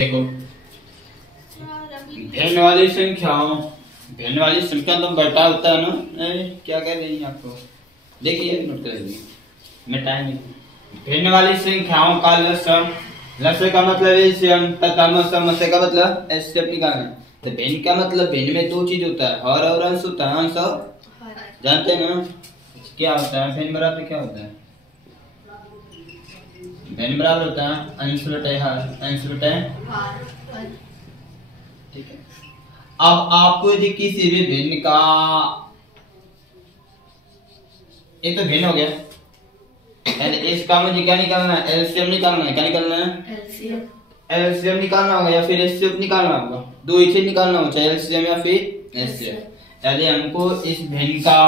देखो भिन्न वाली संख्या तो बटा होता है ना। क्या कह रही है आपको, देखिए नोट कर लीजिए, मिटाएंगे। भिन्न वाली संख्याओं का लस्य का मतलब एलसीएम तथा मस्य का मतलब एचसीएफ निकालना है। तो भिन्न का मतलब भिन्न में दो चीज होता है, हर और अंश होता है। अंश जानते हैं ना क्या होता है, भिन्न बराबर क्या होता है, भिन्न बराबर होता है अंश बटे हर, अंश बटे हर। ठीक है। अब आपको यदि किसी भी भिन्न का, एक तो भिन्न हो गया, इसका मुझे क्या निकालना है, एलसीएम निकालना है। क्या निकालना है, एलसीएम निकालना होगा या फिर एचसीएफ निकालना होगा। दो ही चीज निकालना होगा, चाहे एलसीएम या फिर एचसीएफ। यदि हमको इस भिन्न का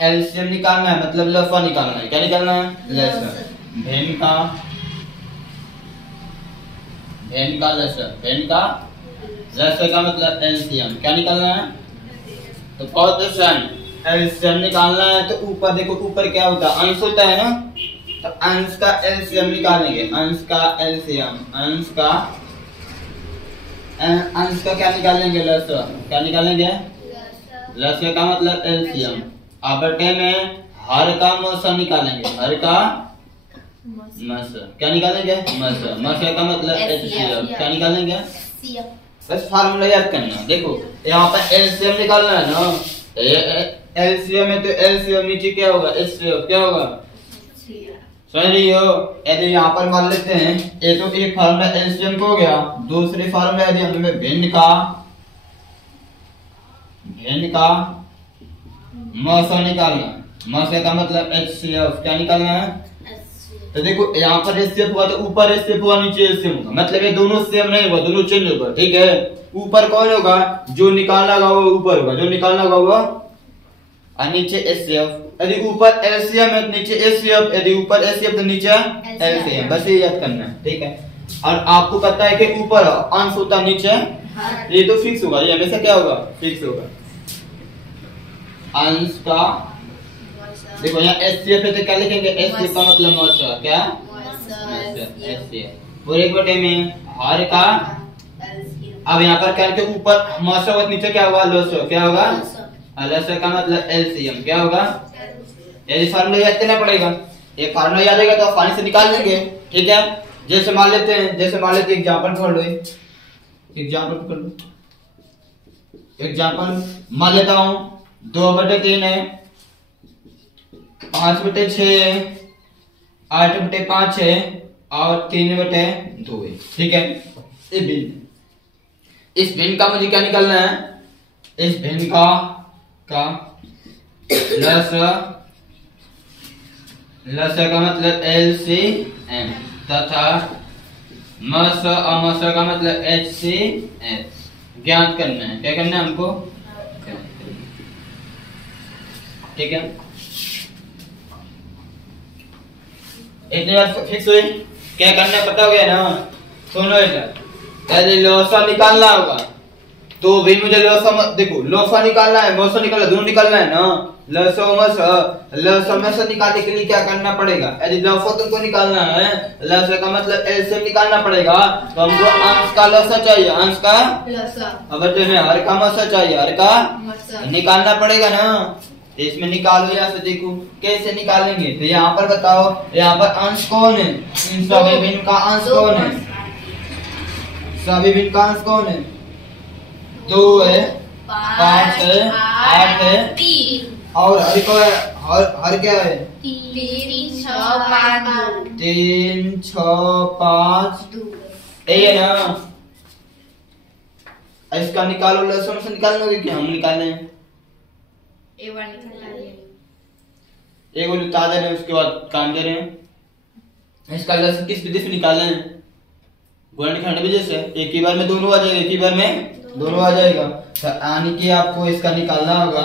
एलसीएम निकालना है मतलब लसा निकालना है। क्या निकालना है, लसा। भिन्न का लसा का मतलब एलसीएम। क्या निकालना है, तो क्वेश्चन एलसीएम निकालना है। तो ऊपर देखो, ऊपर क्या होता है, अंश होता है ना। तो अंश का एलसीएम निकालेंगे, अंश का एलसीएम, अंश का क्या निकालेंगे, लसा। क्या निकालेंगे, लसा का मतलब एलसीएम। बटे में हर का मसा निकालेंगे, हर का मसा। क्या निकालेंगे, मसा। मसा का मतलब एचसीएफ। क्या निकालेंगे, बस फार्मूला याद करना। देखो यहाँ पर एलसीएम निकालना है ना, एलसीएम है तो एलसीएम नीचे क्या होगा, एचसीएफ। क्या होगा, सही हो। यदि यहाँ पर मान लेते हैं ये तो एक फार्मूला एलसीएम को हो गया, दूसरी फार्मूला यदि हमें भिन्न का मसा निकालना, मसा का मतलब एचसीएफ। क्या निकालना है, तो देखो यहाँ पर एचसीएफ हुआ तो ऊपर एचसीएफ हुआ, नीचे एचसीएफ होगा। मतलब ये दोनों सेम नहीं होगा, दोनों चेंज होगा। ठीक है, ऊपर कौन होगा, जो निकालना होगा वो ऊपर होगा, जो निकालना होगा वो, और नीचे एचसीएफ। यदि ऊपर एलसीएम है तो नीचे एचसीएफ, यदि ऊपर एचसीएफ तो नीचे एलसीएम। बस ये याद करना है। ठीक है, और आपको पता है कि ऊपर अंश होता नीचे, ये तो फिक्स होगा, ये हमेशा क्या होगा, फिक्स होगा। अंश का देखो यहाँ एचसीएफ है तो क्या लिखेंगे, एचसीएफ का मतलब मसा। क्या, एचसीएफ। और एक बटे में हर का, अब यहाँ पर क्या, ऊपर मसा हुआ नीचे क्या होगा, लसा। क्या होगा, लसा का मतलब एलसीएम। क्या होगा, यदि फार्मूला याद करना पड़ेगा, ये फार्मूला याद रहेगा तो आसानी से निकाल लेंगे। ठीक है, जैसे मान लेते हैं, एग्जांपल पकड़ लो, एग्जांपल मान लेता हूँ 2/3 है, 5/6 है, 8/5 है और 3/2 है। ठीक है, इस भिन्न का मुझे क्या निकालना है, इस भिन्न का लसा का मतलब एलसीएम तथा मसा का मतलब एचसीएफ ज्ञात करना है। क्या करना है हमको, ठीक है। इतनी बात फिक्स हुई, क्या करना है पता हो गया ना। सुनो इधर, यदि लसा निकालना होगा तो भी मुझे देखो लसा निकालना है, मसा निकालना, दोनों निकालना है ना। लसा मसा निकालने के लिए क्या करना पड़ेगा, यदि लसा तुमको निकालना है, लसा का मतलब एलसीएम निकालना पड़ेगा। तो हमको अंश का लसा चाहिए, अंश का लसा, अब में हर का मसा चाहिए, हर का निकालना पड़ेगा ना। इसमें निकालो, यहाँ से देखो कैसे निकालेंगे। तो यहाँ पर बताओ, यहाँ पर अंश कौन है, सभी भिन्न का अंश कौन है, सभी भिन्न का अंश कौन है, 2 है, 5 है, 8 है, 3 और हर को है, हर क्या है, 3 6 5 ये ना। इसका निकालो, लसन से निकालना है, क्या हम निकालें, एक ताजा है, उसके बाद काम दे रहे हैं। इसका लसन किस विधि से निकालना है, गुणनखंड विधि से। एक ही बार में दोनों आ जाएगा, एक ही बार में दोनों आ जाएगा। तो यानी कि आपको इसका निकालना होगा,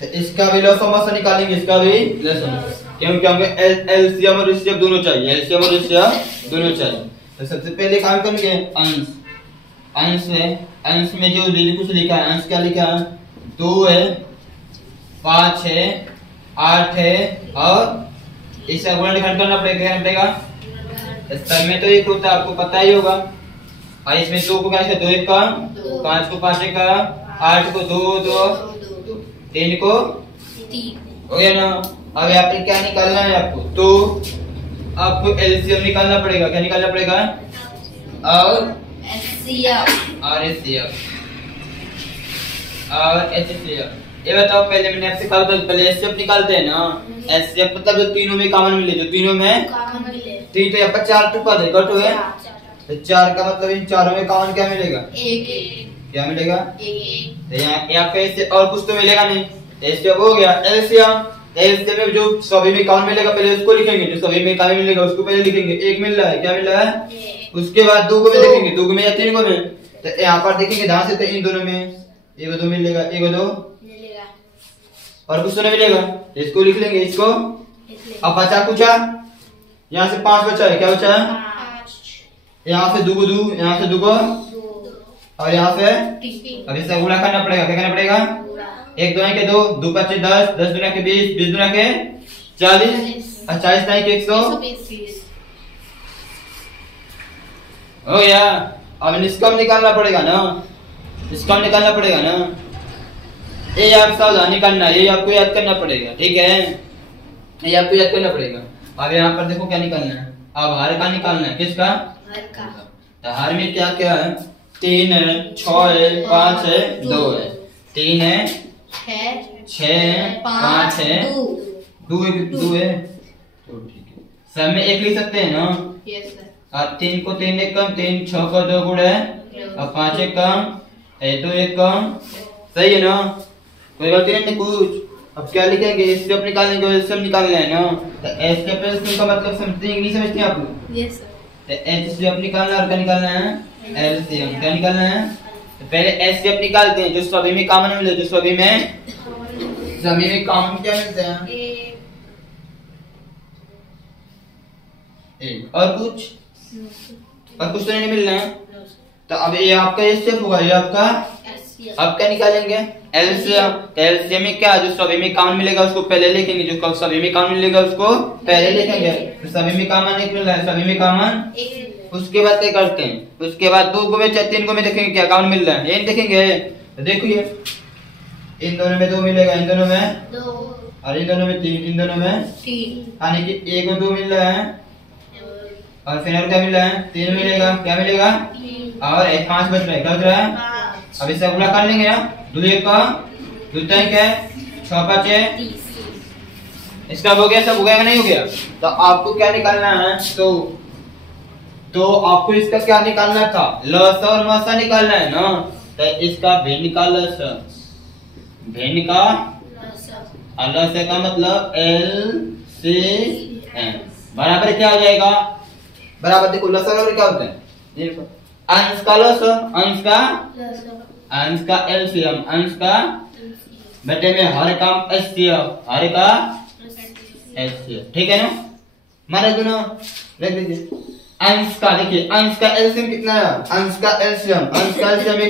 तो इसका भी लसा मसा निकालेंगे, इसका भी लसा मसा, क्योंकि हमें एलसीएम और एचसीएफ दोनों चाहिए, एलसीएम और एचसीएफ दोनों चाहिए। तो सबसे पहले काम करेंगे अंश है, अंश में जो कुछ लिखा है, अंश क्या लिखा है, 2 है, 5 है, 8 है और इसका गुणनखंड करना पड़ेगा। स्तर में तो एक होता है, आपको पता ही होगा। और इसमें 2 को कैसे 2 1 का 5 को 5 1 का 8 को 2 2 3 को 3 हो गया ना। अब यहाँ पे क्या निकालना है आपको, तो आपको एलसीएम निकालना पड़ेगा। क्या निकालना पड़ेगा? और एचसीएफ और एचसीएफ और एचसीएफ। ये बताओ, पहले मैंने आपसे कहा था पहले एचसीएफ निकालते हैं ना। एचसीएफ मतलब जो तीनों में कॉमन मिले, जो तीनों में कॉमन मिले। तीन तो यहाँ पर 4 टुकड़ा है, कट हुए तो 4 का मतलब इन चारों में कॉमन क्या मिलेगा? एक। क्या मिलेगा? एक। तो यहाँ पे इससे और कुछ तो मिलेगा नहीं। एचसीएफ हो गया। एलसीएम में जो सभी में कॉमन मिलेगा पहले उसको लिखेंगे, जो सभी में कॉमन मिलेगा उसको पहले लिखेंगे। 1 मिल रहा है, क्या मिल रहा है? उसके बाद 2 को में देखेंगे, 2 को में या 3 को में, तो यहाँ पर देखेंगे ध्यान से, तो इन दोनों में 1 2 मिलेगा, 1 2 मिलेगा और कुछ तो नहीं मिलेगा, इसको लिख लेंगे इसको। अब बचा कुछ, यहाँ से 5 बचा है, क्या बचा है? 5। यहाँ से 2 को 2, यहाँ से 2 को 2 और यहाँ से। 3। अब इससे गुणा करना पड़ेगा। क्या करना पड़ेगा? 1 2 के 2, 2 5 10, 10 दूना के 20, 20 दूना के 40 और 40 नहीं के 120 हो गया। अब इसका निकालना पड़ेगा ना, इसका निकालना पड़ेगा ना। ये आप सावधान निकालना, ये आपको याद करना पड़ेगा, ठीक है? ये आपको याद करना पड़ेगा। अब यहाँ पर देखो क्या निकालना है, अब हर का निकालना है। किसका? हर का। तो हर में क्या क्या है? 3 है, 6 है, 5 है, 2 है। 3 है, 6 है, 5 है, 2 है, तो ठीक है। सब में 1 लिख सकते हैं ना। Yes sir. अब 3 को 3 1 कम, 3 6 को 2 गुण है, अब 5 1 कम, 2 1 कम, सही है ना? कोई गलती नहीं कुछ। अब क्या लिखेंगे? एचसीएफ निकालने के एचसीएफ निकालना है ना। तो एचसीएफ का मतलब समझते हैं कि नहीं समझते आप लोग? Yes sir. तो एचसीएफ निकालना और क्या निकालना है? एलसीएम। क्या निकालना है? तो पहले एचसीएफ निकालते हैं, जो सभी में कॉमन मिले, जो सभी में कॉमन क्या मिलते हैं? एक। और कुछ तो नहीं मिलना है। तो अब ये आपका एचसीएफ होगा, ये आपका। अब क्या निकालेंगे? एलसीएम। एलसीएम में क्या, जो सभी में कॉमन मिलेगा उसको पहले लिखेंगे, जो सभी में कॉमन मिलेगा उसको पहले लिखेंगे। तो सभी में कॉमन 1 मिल रहा है, सभी में कॉमन। उसके बाद क्या करते हैं? उसके बाद 2 को में 3 को में देखेंगे क्या कॉमन मिल रहा है, ये देखेंगे। तो देखिए इन दोनों में 2 मिलेगा, इन दोनों में 2 और इन दोनों में 3, इन दोनों में 3 यानी कि 1 और 2 मिल रहा है और फिर और क्या मिल रहा है? 3 मिलेगा, क्या मिलेगा? और 5 बच रहा है, क्या बच रहा है? अब इसे गुणा कर लेंगे ना। 2 1 का 2 3 है, 6 5 है, इसका हो गया, सब हो गया नहीं हो गया? तो आपको क्या निकालना है? तो आपको इसका क्या निकालना था? लसा और मसा निकालना है ना। तो इसका भिन्न का लसा, भिन्न का लसा का मतलब LCM बराबर क्या हो जाएगा? बराबर देखो लसा और क्या होता है? अंश का लसा, अंश का एलसीएम, अंश का बटे में हर का एचसीएफ, हर का एचसीएफ, ठीक है ना? माने दो ना, लिख दीजिए। अंश का देखिए, अंश का एलसीएम कितना है? अंश का एलसीएम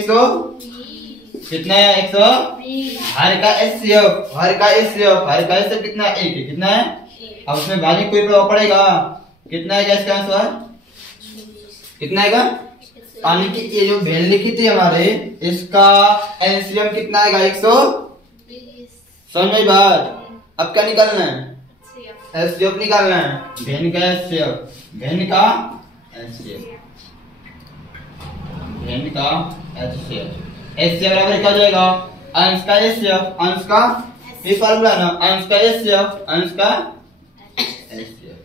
100 कितना है? 120। हर का एचसीएफ, हर का एचसीएफ कितना है? 1 कितना है? अब उसमें भागी कोई प्रभाव पड़ेगा? कितना है इसका आंसर? कितना आएगा? पानी की ये जो भेल लिखी थी हमारे, इसका एलसीएम कितना आएगा? 120। समझ बात? अब क्या निकालना है? एचसीएफ निकालना है। भेन का एचसीएफ, भेन का एचसीएफ, भेन का एचसीएफ। एचसीएफ बराबर क्या हो जाएगा? अंश का एचसीएफ, अंश का ये फार्मूला ना, अंश का एचसीएफ, अंश का एचसीएफ,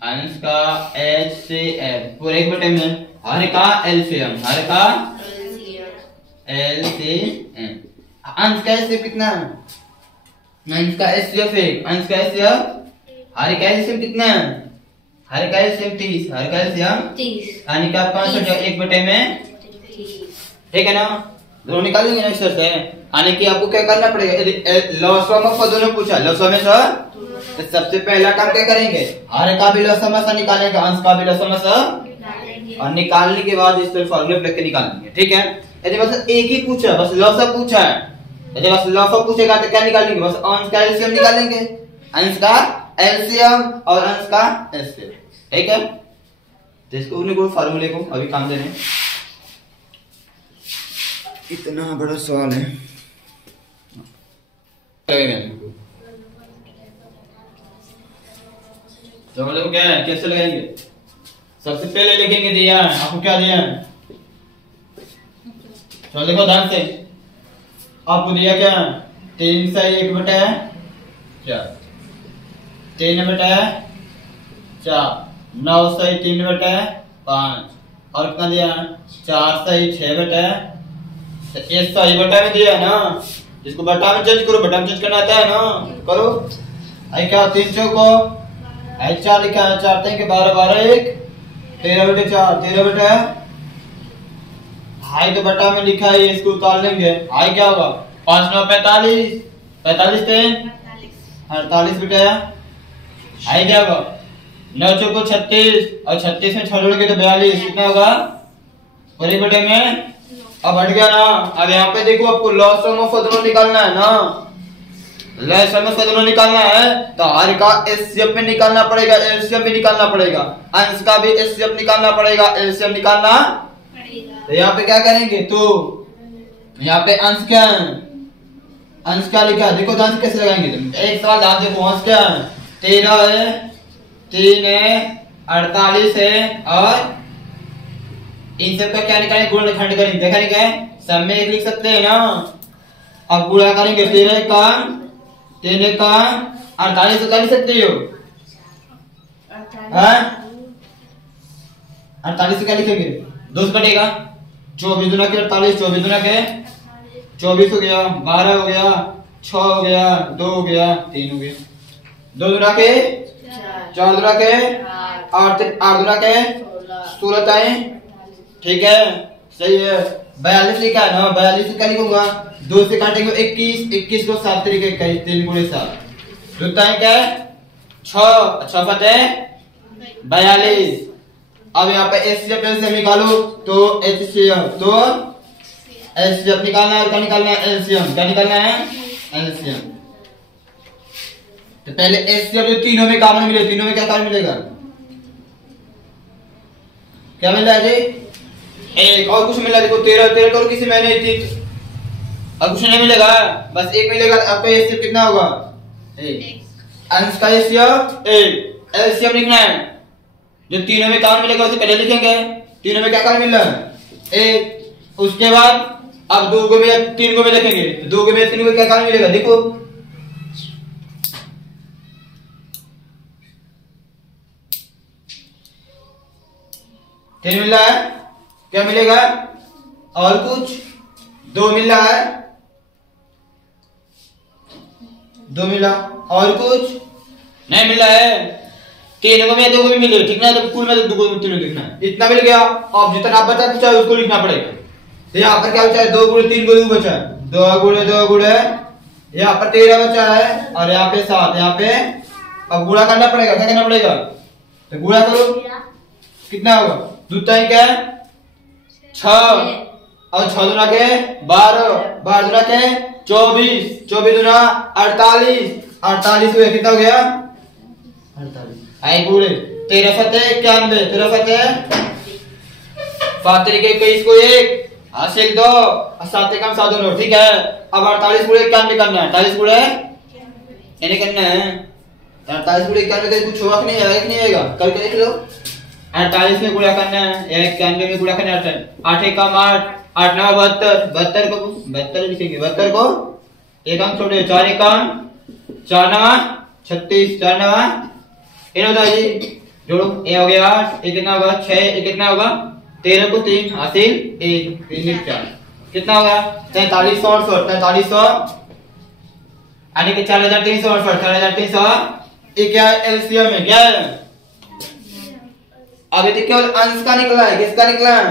अंश का HCF पूरे 1 बटे में हर का एलसीएम, हर का एलसीएम। अंश का एचसीएफ कितना है? अंश का एचसीएफ 1, अंश का एचसीएफ, हर का एलसीएम कितना है? हर का एलसीएम 30, हर का एलसीएम 30, यानी कि आपका आंसर 1 बटे में 30, ठीक है ना? दोनों निकाल लेंगे ना इस तरह से। यानी कि आपको क्या करना पड़ेगा? लॉसवा में पदों ने पूछा, लॉसवा में सर तो सबसे पहला काम क्या करेंगे? हर का भी लसमसा निकालेंगे, अंश का भी लसमसा, और निकालने के बाद इस तरह फॉर्मूले पे निकालेंगे, ठीक है? यदि बस एक ही पूछा, बस लसा पूछा है, यदि बस लसा पूछेगा तो क्या निकालेंगे? बस अंश का एलसीएम निकालेंगे, अंश का एलसीएम और अंश का एलसीएम, ठीक है? तो इसको उन्हीं को फार्मूले को अभी काम देने। इतना बड़ा सवाल है, फार्मूले को क्या है, कैसे लगाएंगे? सबसे पहले लिखेंगे दिया है आपको, क्या दिया है? चलो देखो ध्यान से, आपको दिया क्या? 3 से 1 बटा 4, 3 बटा 4, 9 से 3 बटा 5, और कितना दिया? 4 से 6 बटा, ये सही बटा में दिया है ना, इसको बटा में चेंज करो, बटा में चेंज करना आता है ना, करो। आई क्या 3 चौको आई 4 लिखा है, 4 3 के 12 12 1 13 बटे 4 13 बटे, आई तो बटा में लिखा है, इसको उतार लेंगे। आई क्या होगा? 5 9 45, 45 3 48 बटे, आई क्या होगा? 9 चौको 36, और 36 में 6 जोड़ोगे तो 42, कितना होगा? और 1 बटे में अब हट गया ना। अब यहाँ पे देखो आपको लॉसम ऑफ दोनों निकालना है ना, लॉसम ऑफ दोनों निकालना है तो हर का एचसीएफ में निकालना पड़ेगा, एलसीएम भी निकालना पड़ेगा, अंश का भी एचसीएफ निकालना पड़ेगा, एलसीएम निकालना पड़ेगा। तो यहाँ पे क्या करेंगे? तो यहाँ पे अंश क्या है? अंश क्या लिखा है देखो, ध्यान कैसे लगाएंगे तुम, एक सवाल ध्यान देखो। अंश क्या है? 13 है, 3 है, 48 है, और इन सब का क्या निकालेंगे? गुणनखंड करेंगे, देखा नहीं क्या है? सब में एक लिख सकते हैं ना। अब गुणा करेंगे, 13 का 48 कर सकते हो, 48 क्या लिखेंगे? 2 से कटेगा, 24 दूना के 48, 24 दूना के 24 हो गया, 12 हो गया, 6 हो गया, 2 हो गया, 3 हो गया, 2 दूना के 4 दूना के 8 दूना के 16 आए, ठीक है, सही है। 42 लिखा है ना, 42 क्या लिखूंगा? 2 से काटेंगे 21, 21 को 7 तरीके 21, 3 गुणे 7, रुकता है क्या? 6 6 फटे 42। अब यहाँ पे एचसीएफ से निकालो, तो एचसीएफ, तो एचसीएफ निकालना है, और क्या निकालना है? एलसीएम, क्या निकालना है? एलसीएम। तो पहले एचसीएफ जो तीनों में कॉमन मिले, तीनों में क्या कॉमन मिलेगा? क्या मिल रहा है जी? एक और कुछ मिला, देखो 13 13 करो किसी में नहीं, और कुछ नहीं मिलेगा, बस एक मिलेगा। आपका एचसीएफ कितना होगा? 1, अंश का एचसीएफ 1, एलसीएम लिखना है, जो तीनों में कॉमन मिलेगा उसे पहले लिखेंगे, तीनों में क्या कॉमन मिल रहा है? 1, उसके बाद अब 2 को में 3 को में देखेंगे, 2 को में 3 को क्या कॉमन मिलेगा? देखो 3 मिल रहा है, क्या मिलेगा? और कुछ 2 मिल रहा है, 2 मिला, और कुछ नहीं मिला है, 3 को में 2 को भी मिलेगा, ठीक ना? तो कुल में 2 को 3 लिखना है, इतना मिल गया। अब जितना बचा पूछा है उसको लिखना पड़ेगा। तो यहाँ पर क्या बचा है? 2 गुणे 3 को 2 बचा है, 2 गुणे यहाँ पर 13 बचा है, और यहाँ पे 7, यहाँ पे अब गुणा करना पड़ेगा, क्या करना पड़ेगा? तो गुणा करो, कितना होगा? दूसरा क्या है? 6, और 6 दूना के 12, 12 दूना के 24, 24 दूना 48, 48 हुए, कितना हो गया? 48। आई गुणे 13 फते 91, 13 फते 7 तरीके 21 को 1 हासिल 2, और 7 कम 7 दोनों, ठीक है। अब 48 गुणे 91 करना है, 48 गुणे इन्हें करना है, 48 गुणे 91 का कुछ होगा कि नहीं आएगा? कि नहीं आएगा? करके देख लो। 48 में गुणा करना है, 91 में गुणा करना है, 8 1 8, 8 9 72, 72 को 72 लिखेंगे, 72 को एक अंक छोड़े, 4 1 4 9 36, 4 9 इन होता है जी, जोड़ो, ए हो गया 8, एक कितना होगा? 6, एक कितना होगा? 13 को 3 हासिल 1, 3 4, कितना होगा? 4368, 4300 यानी कि 4368, 4300। ये क्या है? एलसीएम है, क्या है? अभी तो केवल अंश का निकला है, किसका निकला है?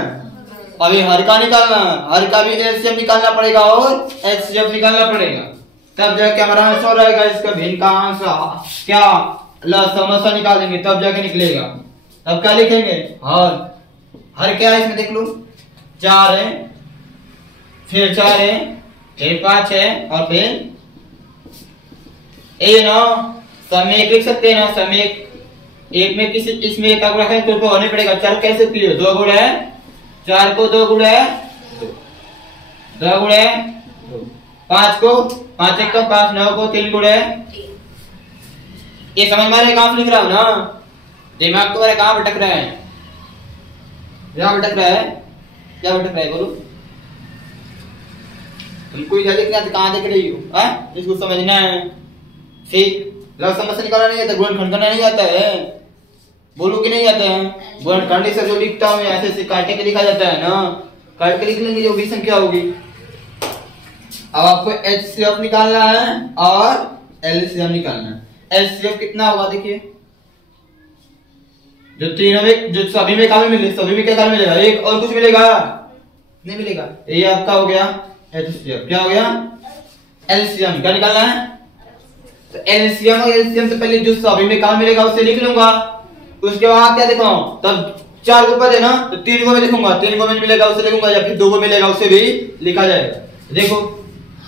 अभी हर का निकालना, हर का भी एलसीएम निकालना पड़ेगा और एचसीएफ निकालना पड़ेगा, तब जाके हमारा आंसर रहेगा। इसका भिन्न का आंसर क्या? समस्या निकालेंगे तब जाके निकलेगा। तब क्या लिखेंगे? हर क्या है इसमें देख लो, 4 है, फिर 4 है, फिर 5 है, और फिर ए ना, समय लिख सकते हैं ना, समय एक में किसी इसमें एक का गुणा है तो होने पड़ेगा। 4 कैसे किए 2 गुणे 4 को 2 गुणे 2 गुणे 5 को 5 1 को 5 9 को 3 गुणे। ये समझ में काम लिख रहा हूं ना, दिमाग तुम्हारा कहां भटक रहा है? क्या भटक रहा है? क्या भटक रहा है बोलो? तुमको इधर लिखना तो कहां देख रही हो? हां इसको समझना है। ठीक लव समस्या निकालना नहीं आता, गुणनखंड करना नहीं आता है, बोलो कि नहीं आता है? गुणनखंड से जो लिखता हूं ऐसे ऐसे काट के लिखा जाता है ना, काट के लिख लेंगे जो भी संख्या होगी। अब आपको एचसीएफ निकालना है और एलसीएम निकालना है। एचसीएफ कितना होगा देखिए, जो तीनों में जो सभी में काम मिले सभी में क्या काम मिलेगा? एक और कुछ मिलेगा नहीं मिलेगा। ये आपका हो गया एचसीएफ। क्या हो गया? एलसीएम। क्या निकालना है? तो एलसीएम और एलसीएम से पहले जो सभी में काम मिलेगा उसे लिख लूंगा, उसके बाद क्या दिखाऊं? तब 4 को पद है ना तो 3 को मैं लिखूंगा, 3 को में मिलेगा उसे लिखूंगा, या फिर 2 को मिलेगा उसे भी लिखा जाएगा। देखो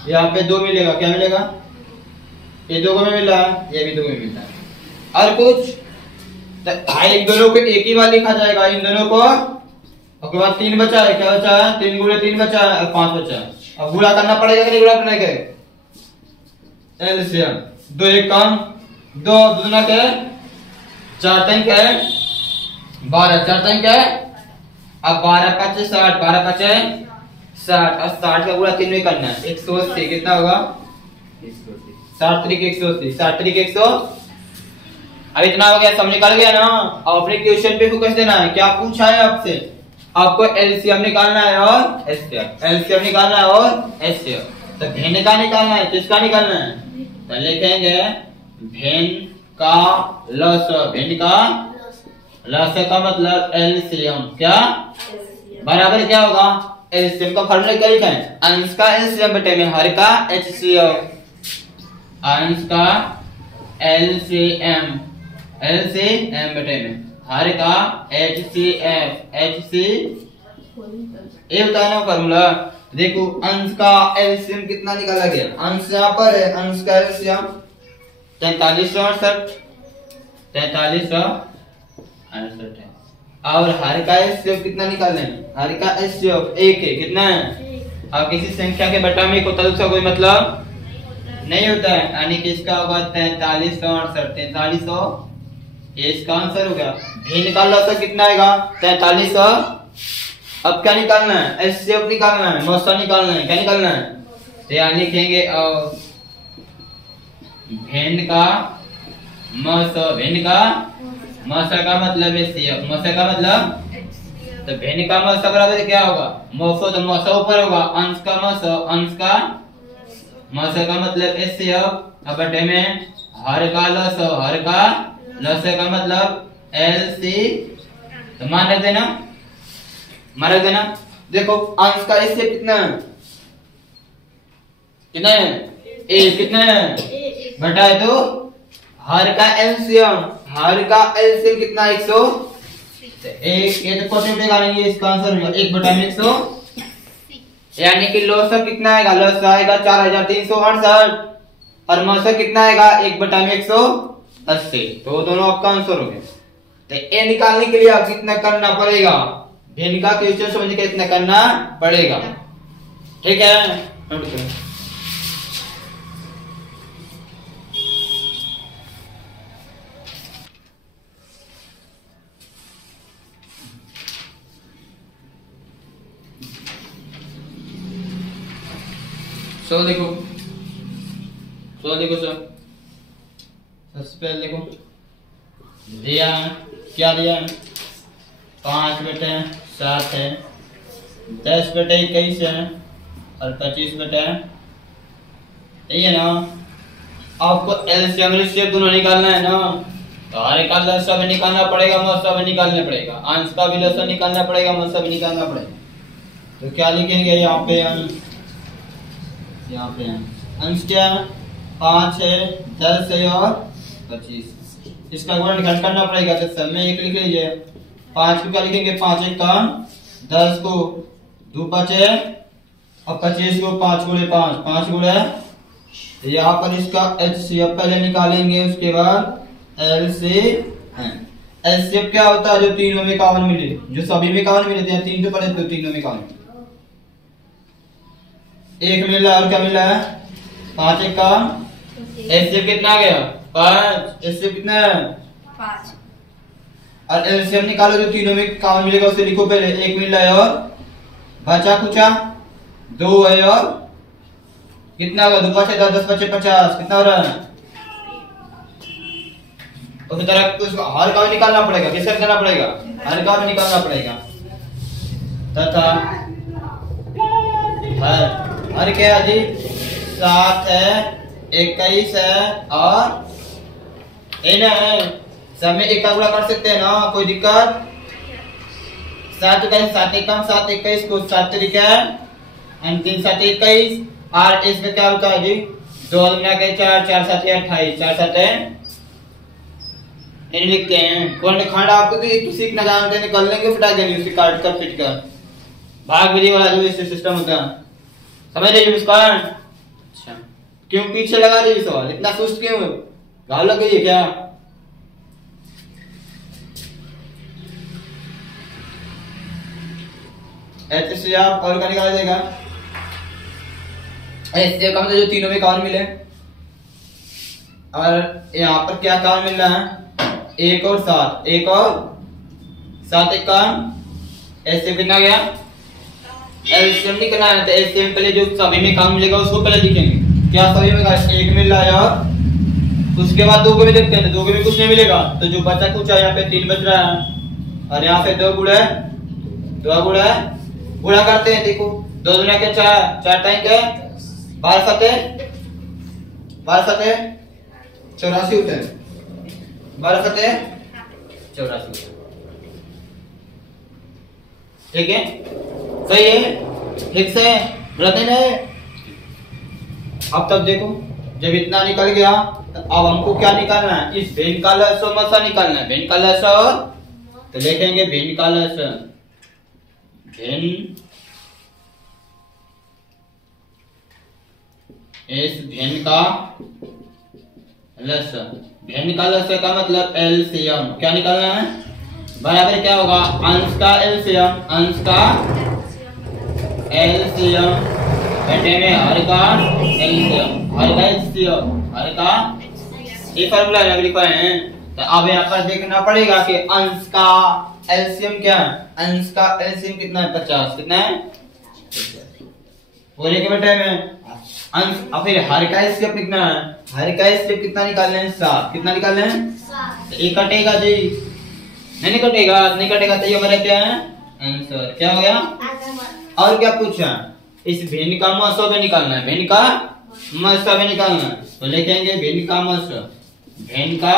यहाँ पे 2 मिलेगा, क्या मिलेगा? ये 2 को में मिला, ये भी 2 को में मिलता है। और कुछ इन दोनों को एक ही बार लिखा जाएगा, इन दोनों को। उसके बाद 3 बचा है, क्या बचा है? 3 गुणे 3 बचा है और 5 बचा है। अब गुणा करना पड़ेगा कि नहीं गुणा करना है? एलसीएम 2 1 कम 2 दूना के 4 3 के 12 4 3 के अब 12 5 60 12 5 60 और 60 का गुणा 3 में करना है 180। कितना होगा? 60 3 180 60 3 100। अब इतना हो गया, सब निकल गया ना। अब अपने क्वेश्चन पे फोकस देना है। क्या पूछा है आपसे? आपको एलसीएम निकालना है और एचसीएफ, एलसीएम निकालना है और एचसीएफ। तो भिन्न का निकालना है, किसका निकालना है? तो लिखेंगे भिन्न का लस, भिन्न का लस का मतलब एलसीएम। क्या बराबर क्या होगा? एलसीएम का फॉर्मूला क्या लिखा है? अंश का एलसीएम बटे में हर का एचसीएफ, अंश का एलसीएम एलसीएम बटे में हर का एचसीएफ एचसी। ये बताना फॉर्मूला। देखो अंश का एलसीएम कितना निकाला गया? अंश यहाँ पर है, अंश का एलसीएम 4368 4368 है। और हर का एचसीएफ कितना निकालना है? हर का एचसीएफ 1 है। कितना है? अब किसी संख्या के बटा में कोई उसका कोई मतलब नहीं होता है, यानी कि इसका होगा 4368 4300। ये इसका आंसर हो गया। भिन्न का लसागु कितना आएगा? 4300। अब क्या निकालना है? एचसीएफ निकालना है, मौसा निकालना है। क्या निकालना है? तो यहाँ लिखेंगे भिन्न का मौसा, भिन्न का मौसा का मतलब एचसीएफ, मौसा का मतलब। तो भिन्न का मौसा बराबर क्या होगा? मौसा तो मौसा ऊपर होगा, अंश का मौसा, अंश का मौसा का मतलब एचसीएफ। अब बटे में हर का लसा, हर का लसा का मतलब एलसी। तो मान रख देना, मान रख देना। देखो अंश का एचसीएफ कितना है? कितना है? 1। कितना है? बटा है तो हर का एलसीएम, हर का एलसीएम कितना? 100। एक ये तो क्वेश्चन उठेगा नहीं, इसका आंसर होगा 1 बटा 100। यानी कि लौसा कितना आएगा? लौसा आएगा 4368 और मौसा कितना आएगा? 1 बटा 180। तो दोनों आपका आंसर हो गया। तो ये निकालने के लिए आप कितना करना पड़ेगा? भिन्न का क्वेश्चन समझ के इतना करना पड़ेगा। ठीक है, नोट करो। सो देखो सर, सबसे पहले देखो दिया है, क्या दिया है? 5 बटे 7 है, 10 बटे 21 है और 25 बटे, यही है ना। आपको एलसीएम एलसीएम दोनों निकालना है ना, तो हर का लसा भी निकालना पड़ेगा, मौसा भी निकालना पड़ेगा, अंश का भी लसा निकालना पड़ेगा, मौसा भी निकालना पड़ेगा। तो क्या लिखेंगे यहाँ पे? यहाँ पे अंश क्या? 5 है, 10 है और 25। इसका गुणनखंड करना पड़ेगा। तो सब में 1 लिख लीजिए। 5 को क्या लिखेंगे? 5 1 का 10 को 2 5 है और 25 को 5 गुणे 5 5 गुणे। यहाँ पर इसका एचसीएफ पहले निकालेंगे, उसके बाद एलसीएम। एलसीएम क्या होता है? जो तीनों में 51 मिले, जो सभी में 51 मिले थे, तीन जो पड़े तो तीनों में 51 एक मिला और क्या मिला है 5 1 का एलसीएम कितना आ गया 5, एलसीएम कितना है 5 और एलसीएम निकालो जो तीनों में 51 मिलेगा उसे लिखो पहले। 1 मिला है और बचा कुचा 2 है और कितना होगा 2 5 10 10 5 50 कितना हो रहा है? उसी तरह उसको हर का निकालना पड़ेगा। किसका निकालना पड़ेगा? हर का निकालना पड़ेगा तथा हर क्या है जी 7 है 21 है और है सब में एक का गुणा कर सकते हैं ना, कोई दिक्कत? 7 21 7 एकम 7 21 को 7 तरीका है 3 7 21 और इसमें क्या होता है जी 2 गुना के 4 4 7 28 4 7 है नहीं लिखते हैं। कौन खंड आपको तो एक तो सीखना जानते हैं, निकल लेंगे फिटा देंगे उसे काट कर फिट कर भाग विधि वाला जो सिस्टम होता है समझ रहे इसका? अच्छा क्यों पीछे लगा रही सवाल इतना सुस्त क्यों है? घाव लग गई है क्या? ऐसे से आप और क्या निकाला जाएगा? ऐसे कम से जो तीनों में 51 मिले और यहाँ पर क्या 51 मिल रहा है 1 और 7 1 और 7 1 का एलसीएम कितना गया? एलसीएम निकालना है तो एलसीएम पहले जो सभी में काम मिलेगा उसको पहले लिखेंगे। क्या सभी में 1 मिल रहा है और उसके बाद 2 को भी देखते हैं तो 2 को भी कुछ नहीं मिलेगा तो जो बचा कुछ है यहाँ पे 3 बच रहा है और यहाँ पे 2 गुणा है 2 गुणा है गुणा करते हैं। देखो 2 गुना के 4 4 टाइम के 12 7 84 होते हैं 12 7 84 ठीक है सही है ठीक से गलत नहीं। अब तक देखो जब इतना निकल गया तो अब हमको क्या निकालना है? इस भिन्न का लसो मसा निकालना है। भिन्न का लसो तो लिखेंगे भिन्न का लसो भिन्न इस भिन्न का लस भिन्न का लस का मतलब एलसीएम क्या निकालना है? बराबर क्या होगा अंश का एलसीएम अंश का एलसीएम घंटे में हर का एलसीएम हर का एलसीएम हर का ये फार्मूला लिखा है। तो अब यहाँ पर देखना पड़ेगा कि अंश का एलसीएम क्या है? अंश का एलसीएम कितना है 50 कितना है पूरे के बेटे में अंश और फिर हर का एलसीएम कितना है? हर का एलसीएम कितना निकालना है 7 कितना निकालना है 7 तो ये कटेगा जी नहीं कटेगा तो ये हमारा क्या है आंसर क्या हो गया? और क्या पूछा? इस भिन्न का मस भी निकालना है भिन्न का मस भी निकालना है तो लिखेंगे भिन्न का मस भिन्न का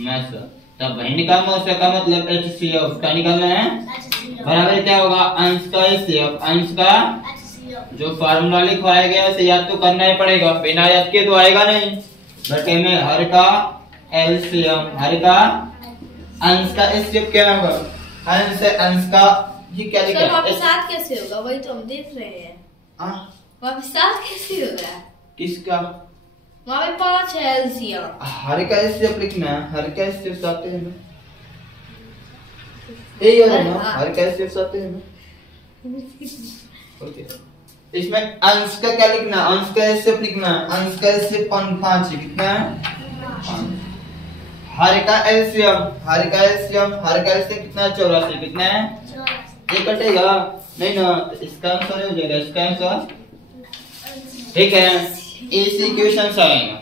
मस तब भिन्न का मस का मतलब एचसीएफ क्या निकालना है बराबर क्या होगा अंश का एचसीएफ अंश का जो फार्मूला लिखवाया गया उसे याद तो करना ही पड़ेगा बिना याद के तो आएगा नहीं। बटे में हर का एलसीएम हर का अंश का एचसीएफ क्या होगा? अंश से अंश का ये क्या लिखा है? वहाँ पे 7 कैसे होगा? वही तो हम देख रहे हैं। वहाँ पे 7 कैसे होगा? किसका? वहाँ पे 5 है एलसीएम। हर का एचसीएफ लिखना है हर का एचसीएफ आते हैं ना यही है ना हर का एचसीएफ आते हैं ना ओके। इसमें अंश का क्या लिखना? अंश का एचसीएफ लिखना है अंश का एचसीएफ 5 कितना है? हर का एलसीएम कितना 84 कितना है? ये कटेगा नहीं ना तो इसका आंसर हो जाएगा इसका आंसर ठीक है। इसी क्वेश्चन से आएगा